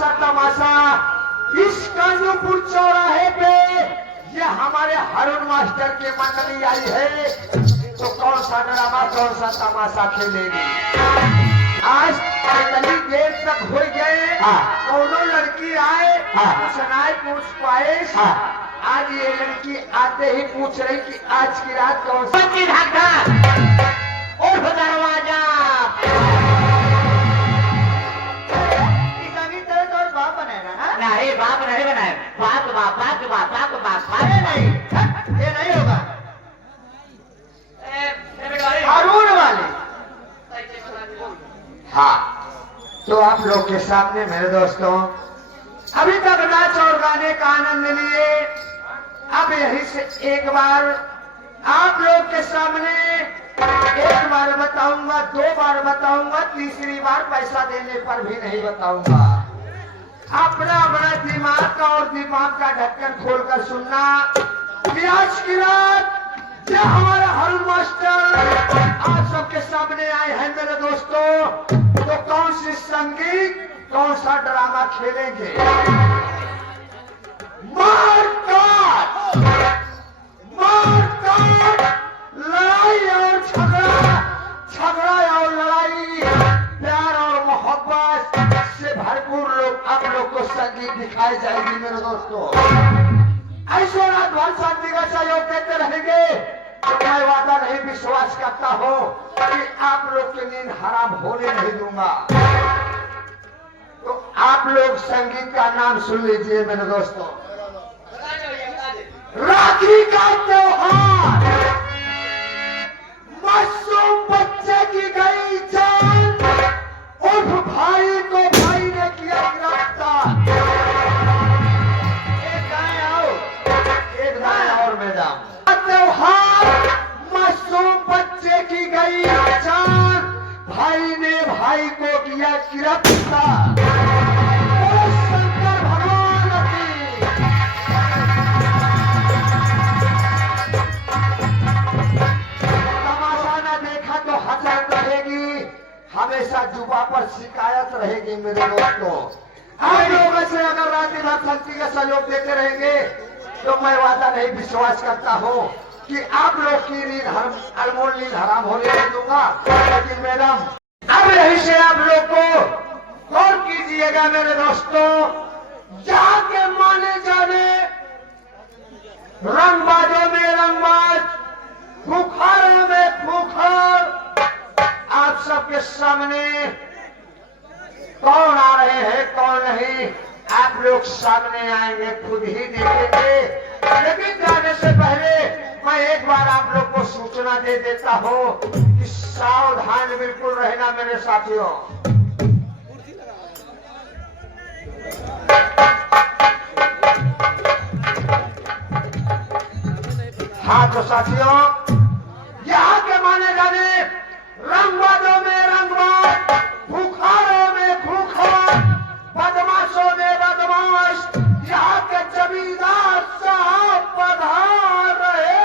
सा तमाशा इस कानूपुर चौराहे पे ये हमारे हरुण मास्टर की मंडली आई है, तो कौन सा ड्रामा कौन सा तमाशा खेलेगी। आज इतनी देर तक हो गए, दोनों लड़की आए, सुनाए पूछ पाए। आज ये लड़की आते ही पूछ रही कि आज की रात कौन सा की धागा और दरवाजा। बाप बनाएगा ना? नहीं, बाप नहीं बनाए, बाप बाप बाप बाप बाप बाप नहीं, ये नहीं होगा। हारून वाले। हाँ, तो आप लोग के सामने मेरे दोस्तों अभी तक नाच और गाने का आनंद लिए। अब यहीं से एक बार आप लोग के सामने एक बार बताऊंगा, दो बार बताऊंगा, तीसरी बार पैसा देने पर भी नहीं बताऊंगा। अपना अपना दिमाग और दिमाग का ढक्कन खोलकर सुनना कि आज की रात ये हमारा हरुण मास्टर आप सबके सामने आए हैं मेरे दोस्तों। तो कौन सी संगीत कौन सा ड्रामा खेलेंगे। मारकाट, मारकाट, लड़ाई और झगड़ा, झगड़ा और लड़ाई, प्यार और मोहब्बत से भरपूर लोग आप लोग को संगीत दिखाई जाएगी मेरे दोस्तों। ऐसे रात भर शांति का सहयोग देते रहेंगे तो मैं वादा नहीं विश्वास करता हूँ कि आप लोग की नींद हराम होने नहीं दूंगा। तो आप लोग संगीत का नाम सुन लीजिए मेरे दोस्तों। राखी का त्योहार, मासूम बच्चे की गई जान, उर्फ भाई को भाई ने किया गिरफ्तार। एक गाय और मैडम। त्योहार, मासूम बच्चे की गई जान, भाई ने भाई को किया गिरफ्तार। शंकर भगवान की तमाशा न देखा तो हसरत रहेगी, हमेशा जुबा पर शिकायत रहेगी मेरे दोस्तों। आप लोगों से अगर रात दिन शक्ति का सहयोग देते रहेंगे तो मैं वादा नहीं विश्वास करता हूँ कि आप लोग की नींद अनमोल नींद हराम होने नहीं दूंगा। लेकिन मैडम अब यहीं से आप लोग को गौर कीजिएगा मेरे दोस्तों। जाके माने जाने रंगबाजों में रंगबाज, खूंखारों में खूंखार, आप सबके सामने कौन आ रहे हैं कौन नहीं आप लोग सामने आएंगे, खुद ही देखेंगे। लेकिन जाने से पहले मैं एक बार आप लोग को सूचना दे देता हूँ कि सावधान बिल्कुल रहना मेरे साथियों। हाँ तो साथियों, यहाँ के माने जाने रंगबाजों में रंगबाज, खूंखारों में खूंखार, बदमाशों में बदमाश, यहाँ के जमींदार साहब पधार रहे।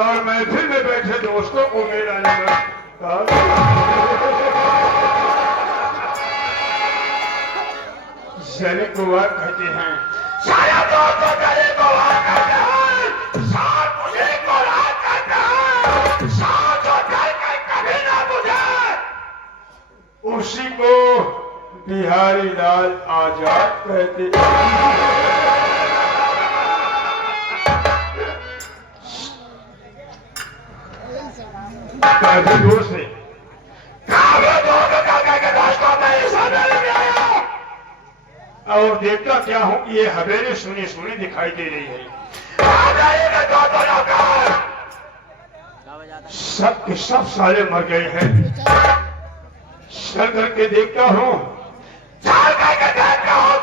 और महफिल में बैठे दोस्तों को मेरा नमस्कार। जली गोवा कहते हैं, सारा दोस्तों जली गोवा कहते हैं, साथ मुझे गोवा कहते हैं, साथ जो डर कर कभी ना बुझे उसी को बिहारी लाल आजाद कहते हैं। दूर से और देखता क्या हूं कि ये हवेली सुनी सुनी दिखाई दे रही है। सब के सब साले मर गए हैं। चल करके देखता हूं, चल करके देखता हूं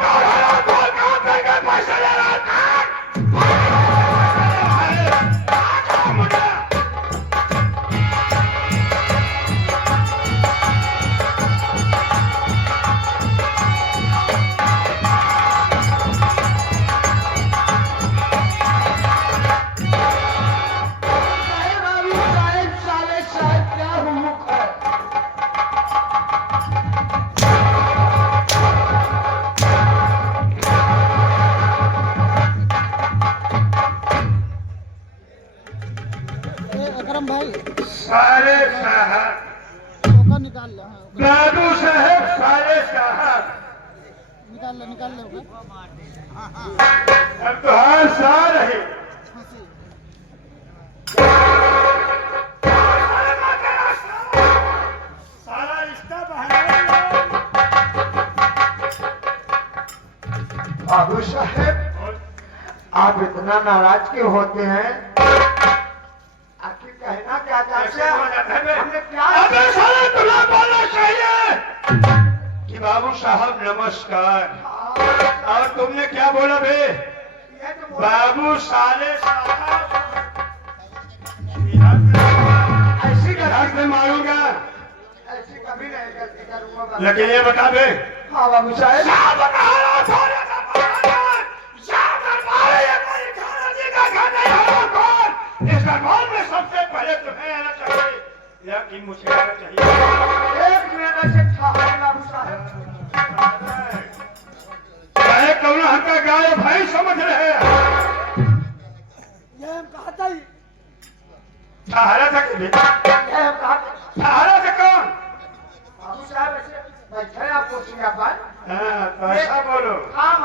पैसा ले रहा था। साले साहब निकाल लो। बाबू साहब, साले साहब निकाल लो। अब तो हर साल है। सारा रिश्ता बाबू साहेब, आप इतना नाराज क्यों होते हैं? आखिर कहना क्या चाहते हैं? हमने क्या तुम्हें बोलना चाहिए कि बाबू साहब नमस्कार। और तुमने क्या बोला बे? बाबू साले साहब ऐसी हाथ में मारूंगा, ऐसी कभी नहीं गलती करूंगा। लेकिन ये बता बे। हाँ बाबू साहेब, इसका कौन में सबसे पहले तुम्हें आना चाहिए या कि मुझे आना चाहिए? एक मिनट से ठहरे बाबू साहेब। चाहे कौन हमका गाय भाई समझ रहे हैं। ये हम कहता ही सहारा था कि सहारा से कौन? बाबू साहब ऐसे बैठे आप कुर्सियां पर। हाँ, तो ऐसा बोलो। खाम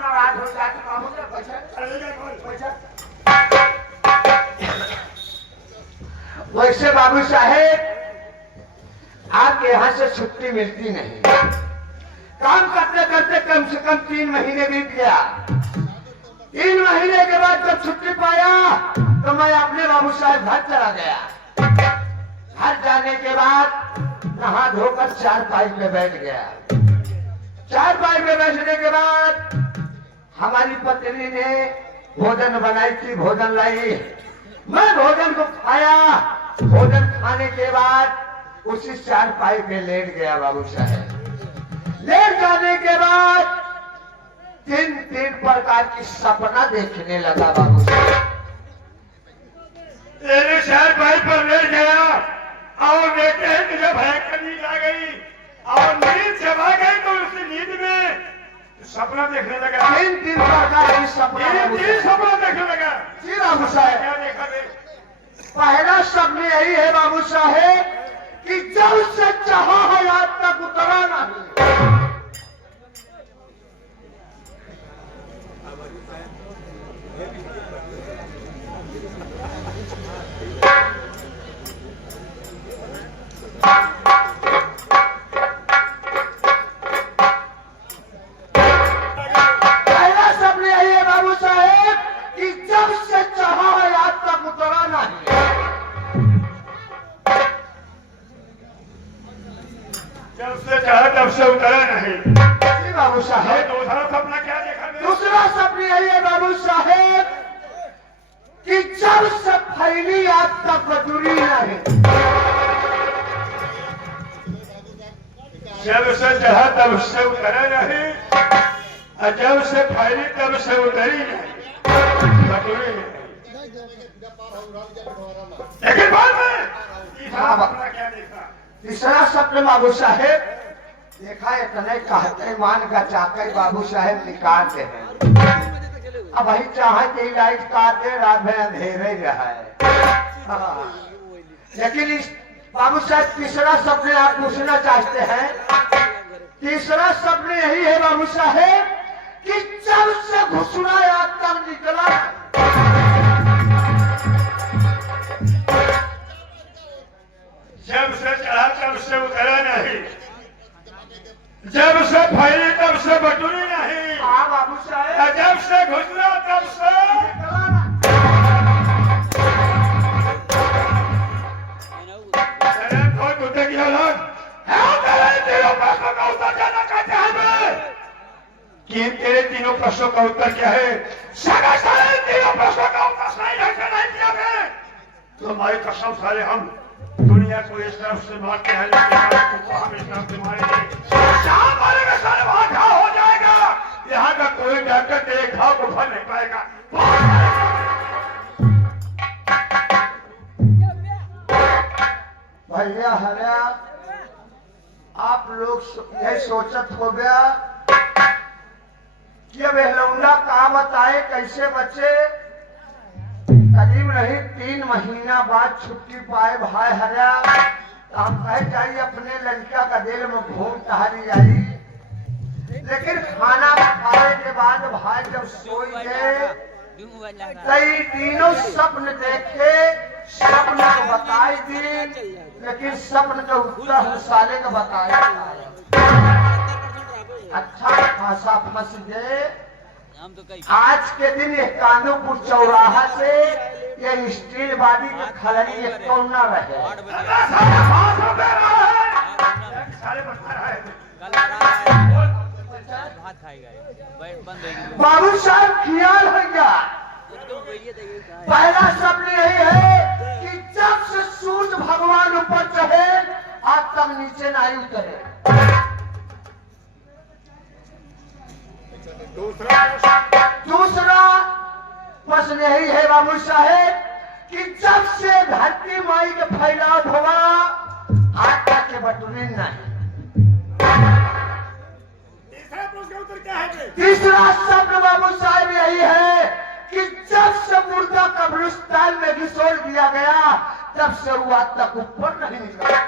नाराज हो जाते बाबू साहब। बैठे। वैसे बाबू साहेब, आपके यहाँ से छुट्टी मिलती नहीं। काम करते करते कम से कम 3 महीने बीत गया। 3 महीने के बाद जब छुट्टी पाया तो मैं अपने बाबू साहब घर चला गया। घर जाने के बाद नहा धोकर चारपाई पे बैठ गया। चारपाई पे बैठने के बाद हमारी पत्नी ने भोजन बनाई थी, भोजन लाई। मैं भोजन को खाया। भोजन खाने के बाद उसी चारपाई पे लेट गया बाबू साहब। लेट जाने के बाद 3 प्रकार की सपना देखने लगा बाबू साहब। तेरे चारपाई पर लेट गया और देखते हैं तुझे भयंकर नींद आ गई और नींद जब आ गई तो उसी नींद में सपना देखने लगा। 3 प्रकार की सपना सपना देखने लगा। जी बाबू साहब, क्या देखा बे? पहला सपना यही है बाबू साहेब कि जब से चाहा है आज तक उतरा नहीं। पहला सपना यही है बाबू साहेब कि जब से चाहा है आज तक उतरा नहीं। जब से चाहे तब से उतरा नहीं। जी बाबू है साहेब, तो दूसरा सपना क्या देखा बे? दूसरा सपना यही है बाबू साहेब कि जब से फैली आज तक मजूरी नहीं। जब से चाहे तब से उतरा नहीं और जब से फैली तब से उतरी नहीं। बटुरी नहीं। लेकिन बाद में तीसरा सपना क्या देखा? तीसरा सपने बाबू साहेब देखा, इतने कहते मान का चाके बाबू साहेब निकालते हैं। अब वही चाहे कि लाइट काटे, रात में अंधेरे ही रहा है। हाँ। लेकिन इस बाबू साहब तीसरा सपने आप पूछना चाहते हैं। तीसरा सपने यही है बाबू साहेब कि जब से घुसना याद तक निकला, जब से चढ़ा तब से उतरा नहीं, जब से फैली तब से बटुरी नहीं, हाँ बाबू साहेब, जब से घुसना तब से निकला ना। तेरे कोई कुत्ते की औलाद है, तेरे तीनों प्रश्नों का उत्तर जानना चाहते हैं मैं। कि तेरे तीनों प्रश्नों का उत्तर क्या है? सगा सारे तीनों प्रश्नों का उत्तर सही ढंग से नहीं दिया गया तो हमारी कसम सारे हम दुनिया को इस तरफ से मारते हैं, लेकिन तुमको हम इस तरफ से मारेंगे। जहाँ मारेंगे सारे वहाँ घाव हो जाएगा। यहाँ का कोई डॉक्टर तेरे घाव को भर नहीं पाएगा। भैया हरिया, आप लोग यही सोचत हो गया कि अब लौंडा कहा बताए कैसे बचे। करीब नहीं 3 महीना बाद छुट्टी पाए भाई हरिया, हम कह जाइए अपने लड़का का दिल में घूम टहरी आई। लेकिन खाना खाने के बाद भाई जब सोई गए कई तीनों स्वप्न देखे, स्वप्न को बताई दी, लेकिन स्वप्न के उत्तर हम साले को बताए। अच्छा खासा फंस गए। आज के दिन ये कानूपुर चौराहा से ये स्टील बाडी के खलनी ये कौन न रहे। बाबू साहब ख्याल हो गया। पहला सपने यही है कि जब से सूर्य भगवान ऊपर चढ़े आज तक नीचे नहीं उतरे। दूसरा प्रश्न यही है बाबू साहेब कि जब से धरती माई के फैलाव हुआ आज तक के बटुरी नहीं। तीसरा शब्द बाबू साहब यही है कि जब से मुर्दा कब्रिस्तान में घिसोड़ दिया गया तब से वो आज तक ऊपर नहीं निकला।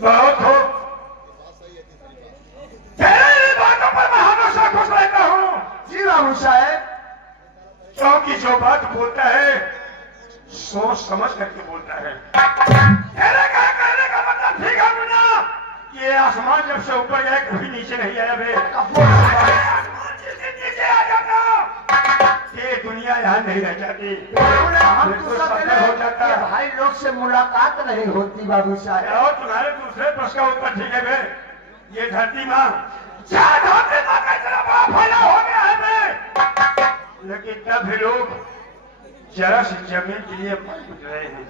बहुत हो तेरी बातों पर मैं हमेशा खुश रहता हूँ। जी बाबू साहेब, क्योंकि जो बात बोलता है सोच समझ करके बोलता है। तेरे कहने का मतलब ठीक है मुन्ना, ये आसमान जब से ऊपर गया कभी नीचे नहीं आया बे। आसमान जिस दिन नीचे आ जाता ये दुनिया यहाँ नहीं रह जाती। हम बिल्कुल तो सफल हो जाता सब भाई लोग से मुलाकात नहीं होती बाबू साहेब। और तुम्हारे दूसरे प्रश्न का उत्तर ठीक है बे। ये धरती माँ धरती माँ का इतना बड़ा फैला हो गया है बे, लेकिन तब भी लोग जरा सी जमीन के लिए मर रहे हैं।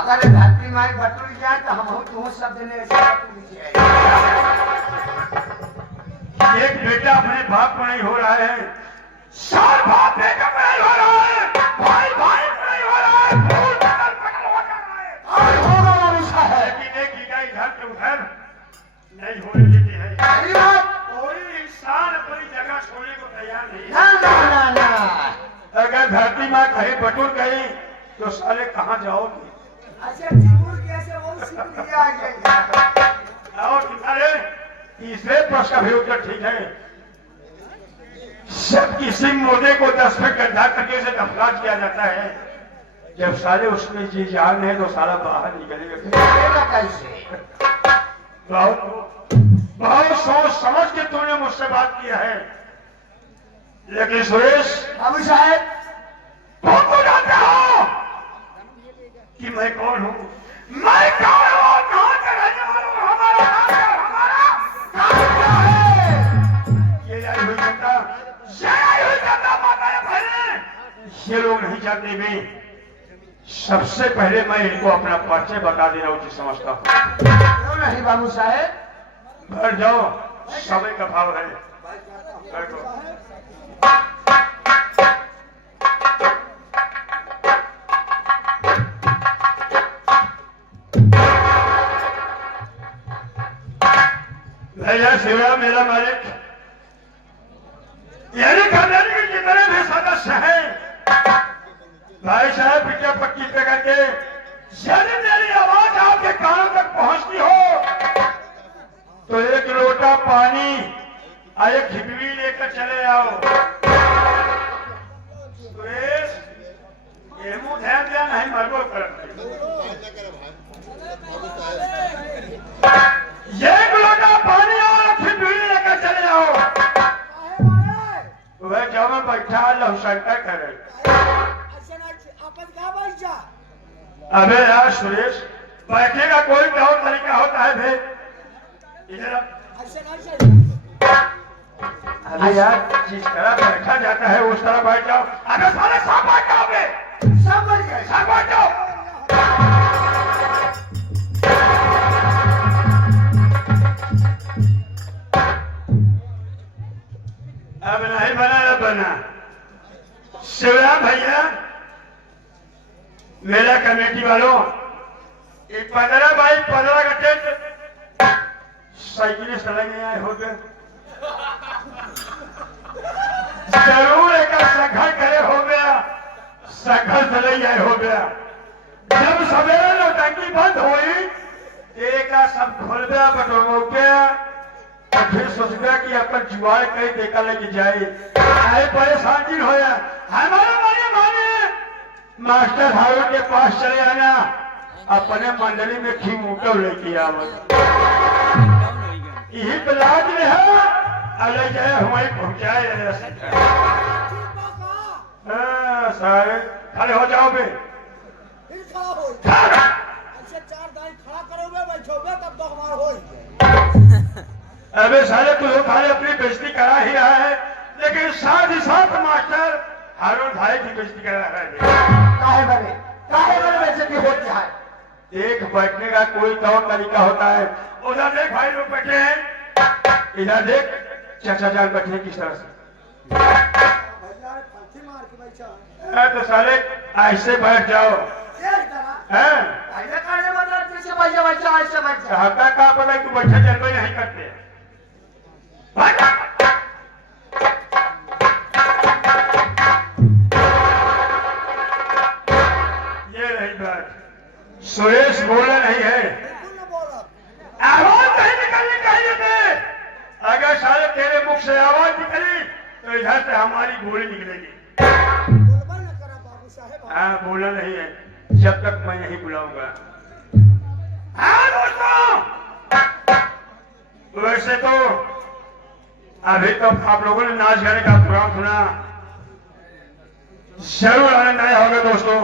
अगर धरती माई बटुर जाए तो हम तुम सब दिन एक बेटा अपने बाप को नहीं हो रहा है, सार बाप बेटा को नहीं हो रहा है, भाई भाई को नहीं हो रहा है, फूल बदल बदल हो जा रहा है। और होगा बाबू साहेब। लेकिन एक ईटा इधर से उधर नहीं होने देती है। सही बात। कोई इंसान अपनी जगह छोड़ने को तैयार नहीं है। ना ना ना ना। अगर धरती माँ कहीं बटुर गई तो साले कहाँ जाओगे? अच्छा चिमूर कैसे वो शुक्रिया आ गया। और तुम्हारे तीसरे प्रश्न का भी उत्तर ठीक है। सब किसी मुर्दे को 10 फीट गड्ढा करके उसे दफना किया जाता है। जब साले उसमें जी जान है तो साला बाहर निकलेगा कैसे? बहुत सोच समझ के तूने मुझसे बात किया है, लेकिन सुरेश बाबू साहेब तुम तो जानते हो कि मैं कौन हूँ। मैं कौन हूँ, कहाँ से रहने वाला हूँ, हमारा नाम क्या है, हमारा काम क्या है। ये आई हुई जनता माता है बहने, ये लोग नहीं जानते भी। सबसे पहले मैं इनको अपना परिचय बता देना उचित समझता हूँ। क्यों नहीं बाबू साहेब? बैठ जाओ, समय का भाव है। बैठो। भैया शिवराम मेरा मालिक, यानी खानदान के जितने भी सदस्य हैं भाई साहब पिटा पट्टी पे करके यदि मेरी आवाज आपके कानों तक पहुंचती हो तो एक लोटा पानी और एक खिचड़ी लेकर चले आओ। सुरेश ये मुंह ध्यान दिया नहीं मरबो कर एक लोटा पानी और खिचड़ी लेकर चले आओ। वह जब मैं बैठा लहशंका करे अबे यार सुरेश बैठने का कोई और तरीका होता है भाई इधर अबे यार जिस तरह बैठा जाता है उस तरह बैठ जाओ। अबे सारे सब बैठ जाओ बे सब बैठ गए सब बैठ जाओ। अब नहीं बना न बना। शिवराम भैया मेला कमेटी वालों 15 बाई 15 का टेंट साइकिलें चलेंगे आए हो गए जरूर एक सघर करे हो गया सघर चले आए हो गया। जब सवेरे नौटंकी बंद हुई एक सब खोल गया बटोर गया तो फिर सोच गया कि अपन जुआर कहीं देखा लेके जाए आए परेशान जी होया हमारे माने माने मास्टर हारून के पास चले आना अपने मंडली में खी मुटो लेके आवत यही तलाज में है अलग जाए हमारी पहुंचाए सारे खड़े हो जाओ बे अबे सारे तू खाली अपनी बेइज्जती करा ही रहा है लेकिन साथ ही साथ मास्टर हारून भाई की बेइज्जती करा रहा है। काहे बने बेइज्जती होती है। एक बैठने का कोई तौर तरीका होता है। उधर देख भाई लोग बैठे हैं इधर देख चाचा जान बैठे किस तरह से तो साले ऐसे बैठ जाओ हका का पता तू बैठा जन्म नहीं करते ये रही बात। सुरेश बोला नहीं है आवाज नहीं निकलनी चाहिए थे। अगर साले तेरे मुख से आवाज निकली तो इधर से हमारी गोली निकलेगी। हाँ बोला नहीं है जब तक मैं नहीं बुलाऊंगा। हाँ दोस्तों वैसे तो अभी तो आप लोगों ने नाच गाने का प्रोग्राम सुना जरूर आनंद आया होगा दोस्तों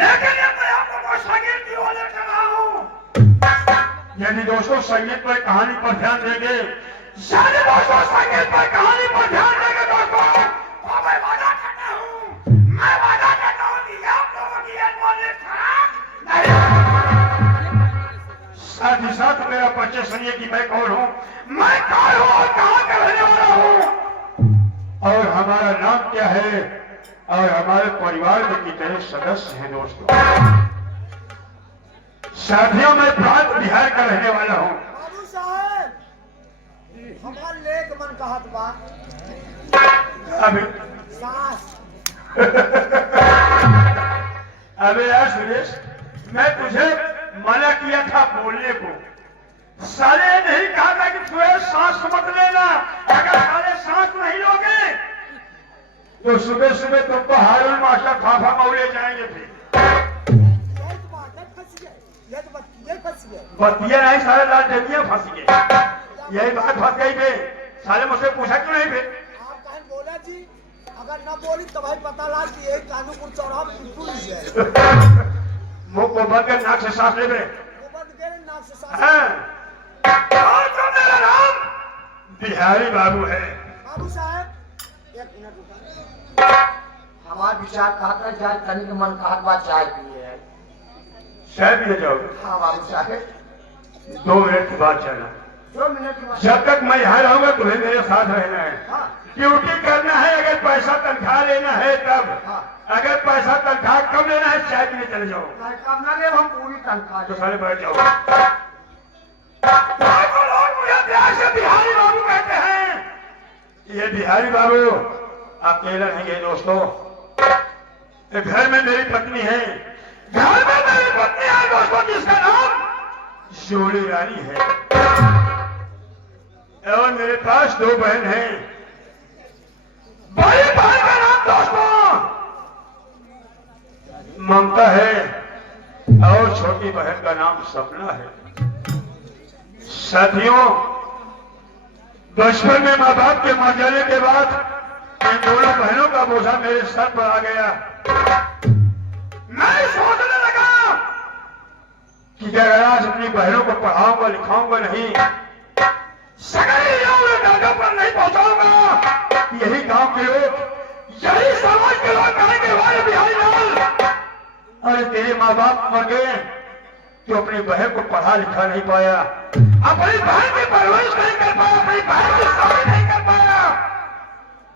लेकिन मैं आप लोगों को संगीत की ओर लेकर रहा हूं। यदि दोस्तों संगीत पर कहानी पर ध्यान देंगे यदि दोस्तों संगीत पर कहानी पर ध्यान देंगे दोस्तों तो मैं वादा करता हूं कि आप लोगों की ये बोलने साथ ही साथ मेरा परिचय सुनिए कि मैं कौन हूं मैं कौन हूं और कहां का रहने वाला हूं और हमारा नाम क्या है और हमारे परिवार में कितने सदस्य हैं दोस्तों। साथियों मैं प्रांत बिहार का रहने वाला हूं। बाबू साहब हमार लेक मन कहत बा अभी सास अबे यार सुरेश मैं तुझे मना किया था बोलने को साले नहीं कहा था कि सुरेश सांस मत लेना। अगर साले सांस नहीं लोगे तो सुबह सुबह तुमको हारून मास्टर फाफा मौले जाएंगे फिर बतिया नहीं सारे लाल डंडिया फंस गए यही बात फंस गई बे साले मुझसे पूछा क्यों नहीं बे आप कहें बोला जी अगर न बोली तो भाई पता लगा कि एक कानूपुर चौराहा पुलिस है मुंह को बंद कर नाक से सांस ले बे बंद करे नाक से सांस। और तो मेरा नाम बिहारी बाबू है। बाबू साहब एक मिनट रुका हमार विचार कहता जाए तनिक मन कहत बा चाय पिए चाय पिए जाओगे। हाँ बाबू साहेब 2 मिनट के बाद चलना 2 मिनट के बाद जब तक मैं यहाँ रहूंगा तुम्हें मेरे साथ रहना है। हाँ ड्यूटी करना है अगर पैसा तनख्वाह लेना है तब हाँ अगर पैसा तनख्वाह कम लेना है चाय पीने चले जाओ कम ना ले हम पूरी तनख्वाह तो सारे बैठ जाओ। लोग मुझे प्यार से बिहारी बाबू कहते हैं। ये बिहारी बाबू अकेला नहीं है दोस्तों, घर में मेरी पत्नी है, घर में मेरी पत्नी है दोस्तों, जिसका नाम जोड़ी रानी है, और मेरे पास 2 बहन हैं। बड़ी बहन का नाम दोस्तों ममता है और छोटी बहन का नाम सपना है। साथियों, बचपन में माँ बाप के मर जाने के बाद इन दोनों बहनों का बोझा मेरे सर पर आ गया। मैं सोचने लगा कि अगर आज अपनी बहनों को पढ़ाऊंगा लिखाऊंगा नहीं, दादा पर नहीं पहुंचाऊंगा, यही गांव के लोग, यही समाज के लोग कहेंगे वाले बिहारी लाल, अरे तेरे माँ बाप मर गए तो अपनी बहन को पढ़ा लिखा नहीं पाया, अपनी बहन की परवरिश नहीं कर पाया, अपनी बहन की शादी नहीं कर पाया।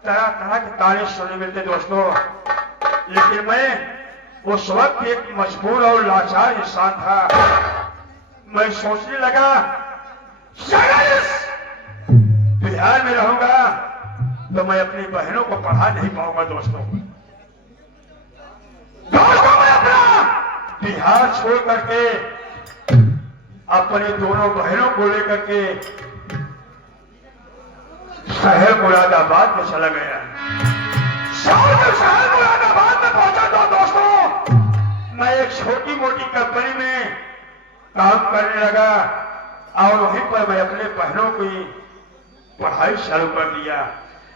तरह तरह के ताने सुनने मिलते दोस्तों, लेकिन मैं उस वक्त एक मजबूर और लाचार इंसान था। मैं सोचने लगा बिहार में रहूंगा तो मैं अपनी बहनों को पढ़ा नहीं पाऊंगा दोस्तों। मैं अपना बिहार छोड़ करके अपनी दोनों बहनों को लेकर के शहर मुरादाबाद में चला गया। शहर मुरादाबाद में पहुंचा तो दोस्तों मैं एक छोटी मोटी कंपनी में काम करने लगा और वहीं पर मैं अपने बहनों की पढ़ाई शुरू कर दिया।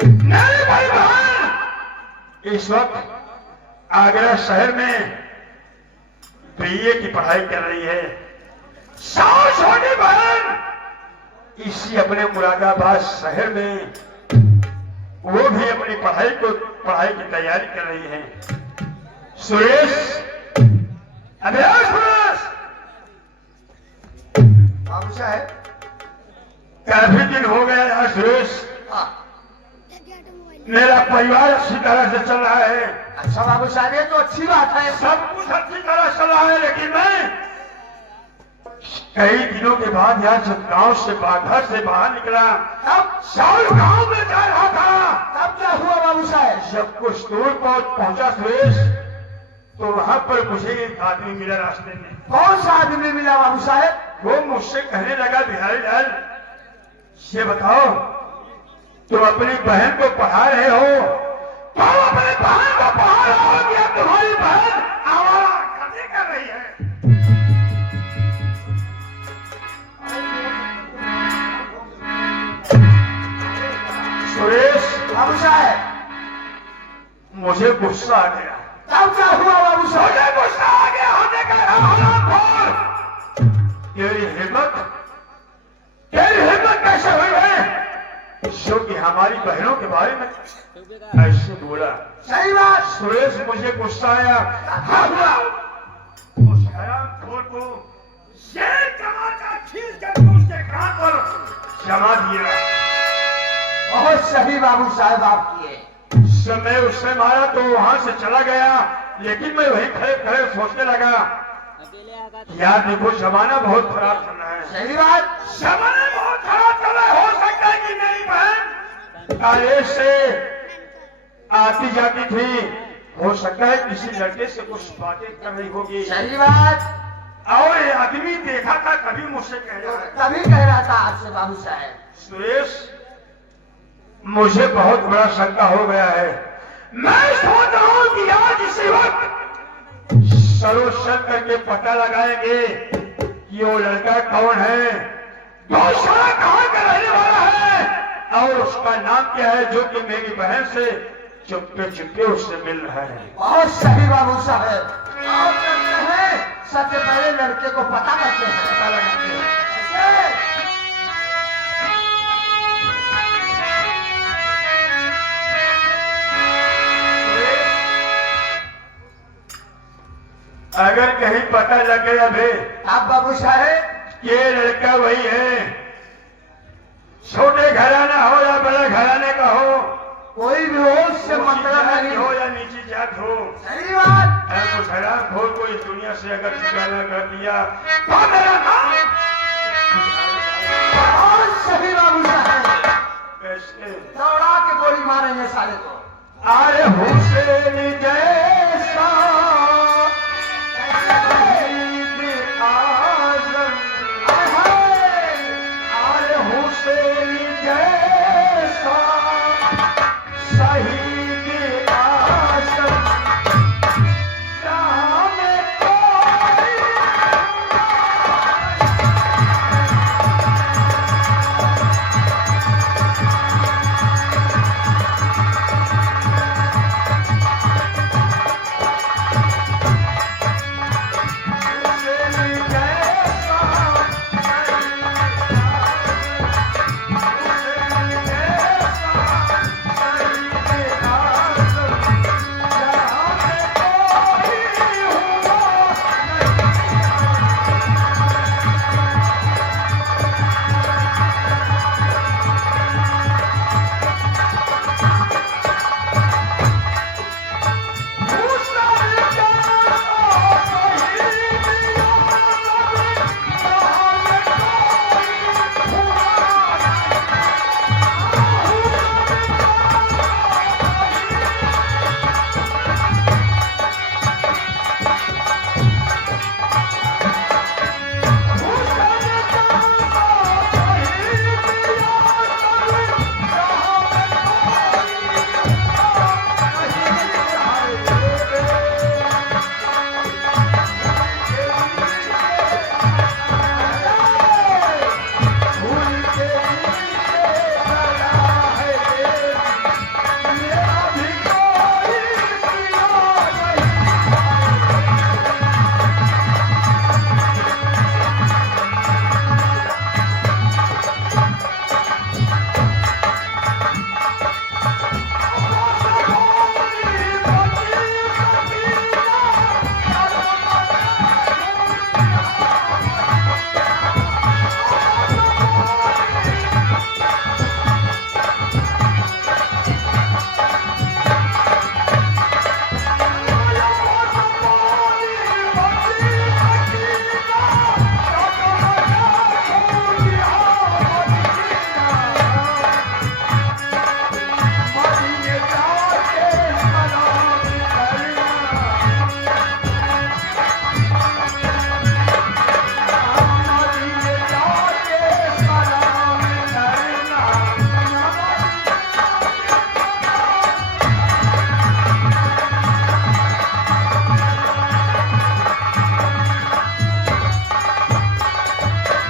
मेरी भाई बहन इस वक्त आगरा शहर में बीए की पढ़ाई कर रही है। छोटी बहन इसी अपने मुरादाबाद शहर में वो भी अपनी पढ़ाई की तैयारी कर रही है। सुरेश, अबे सुरेश, बाबू साहब काफी दिन हो गया यार सुरेश, मेरा परिवार अच्छी तरह से चल रहा है। अच्छा बाबू साहब, ये तो अच्छी बात है, सब कुछ अच्छी तरह चल रहा है, लेकिन मैं कई दिनों के बाद यार जब गांव से घर से बाहर निकला तब गांव में जा रहा था। तब क्या हुआ बाबू साहब? जब कुछ दूर पहुंचा सुरेश तो वहां पर मुझे एक आदमी मिला रास्ते में। कौन सा आदमी मिला बाबू साहब? वो मुझसे कहने लगा, बिहारी लाल ये बताओ तुम अपनी बहन को पढ़ा रहे हो, तुम अपनी बहन को पढ़ा रहे हो या तुम्हारी बहन आवारा हरकतें कर रही है? सुरेश, बाबू साहब मुझे गुस्सा आ गया। तब क्या हुआ बाबू साहब? मुझे गुस्सा आ गया, होने का हरामखोर, तेरी हिम्मत कैसे हुई है जो कि हमारी बहनों के बारे में ऐसे बोला? सही बात। सुरेश, मुझे गुस्सा आया। उस हरामखोर को ये टमाटर खींच कर उसके कान पर जमा दिया। बहुत सही बाबू साहब आप किए। जब मैं उससे मारा तो वहां से चला गया, लेकिन मैं वहीं खड़े खड़े सोचने लगा यार देखो जमाना बहुत खराब चल रहा है। सही बात। जमाना बहुत खराब चल रहा है, हो सकता है कि मेरी बहन कॉलेज से आती जाती थी, हो सकता है किसी लड़के से कुछ बातें कर रही होगी। सही बात। और ये आदमी देखा था, कभी मुझसे कह रहा है, तभी कह रहा था आपसे बाबू साहब। सुरेश, मुझे बहुत बड़ा शंका हो गया है। मैं सोच रहा हूं कि आज इसी वक्त सरोसर करके पता लगाएंगे कि वो लड़का कौन है, दूसरा कहां का रहने वाला है और उसका नाम क्या है, जो कि मेरी बहन से चुपके चुपके उससे मिल रहा है। बहुत सही बाबू साहब। आप करते हैं सबसे पहले लड़के को पता करते हैं, पता लगाते हैं। अगर कहीं पता लग गया बे आप बाबू साहब ये लड़का वही है, छोटे घराना हो या बड़े घराने का हो, कोई भी हो उससे मतलब नहीं हो या नीची जात हो, सही बात। कुछ हरामखोर को इस दुनिया से अगर ठिकाना कर दिया तो मेरा नाम बहुत सही बाबू साहब। दौड़ा के गोली मारेंगे साले को। अरे हुसैन